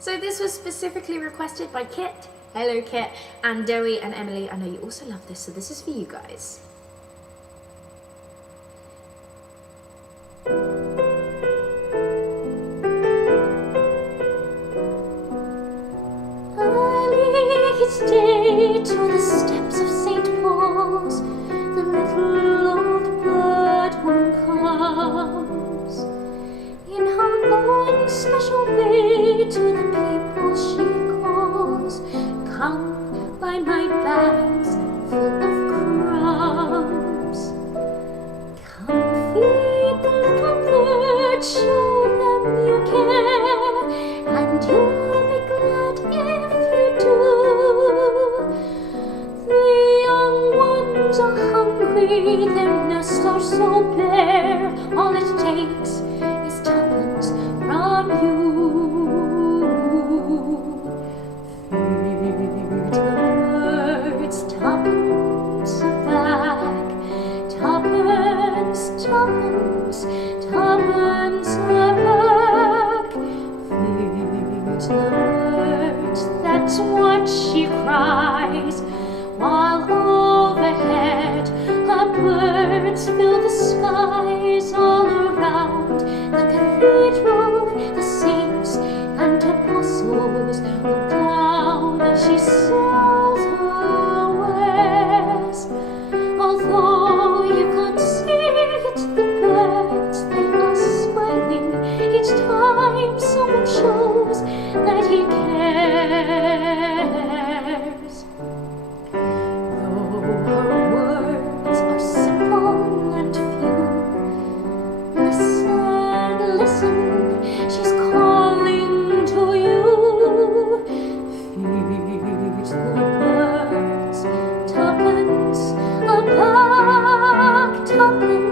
So this was specifically requested by Kit. Hello Kit, and Dowie and Emily. I know you also love this, so this is for you guys. Early each day to the steps of St. Paul's, the little old birdwoman comes. In her own special way to the people she calls. Come, buy my bags full of crumbs. Come, feed the little birds, show them you care, and you'll be glad if you do. The young ones are hungry, their nests are so bare, all it takes is tuppence from you. Feed the birds, tuppence a bag, tuppence, tuppence, tuppence a bag. Feed the birds, that's what she cries, while overhead her birds fill the skies all around. The cathedral, the saints and apostles look down as she sells her wares. Although you can't see it, the birds, they are smiling each time someone shows that he cares. Though her words are simple and few, listen, listen, she's calling to you. Feed the birds, tuppence a bag, tuppence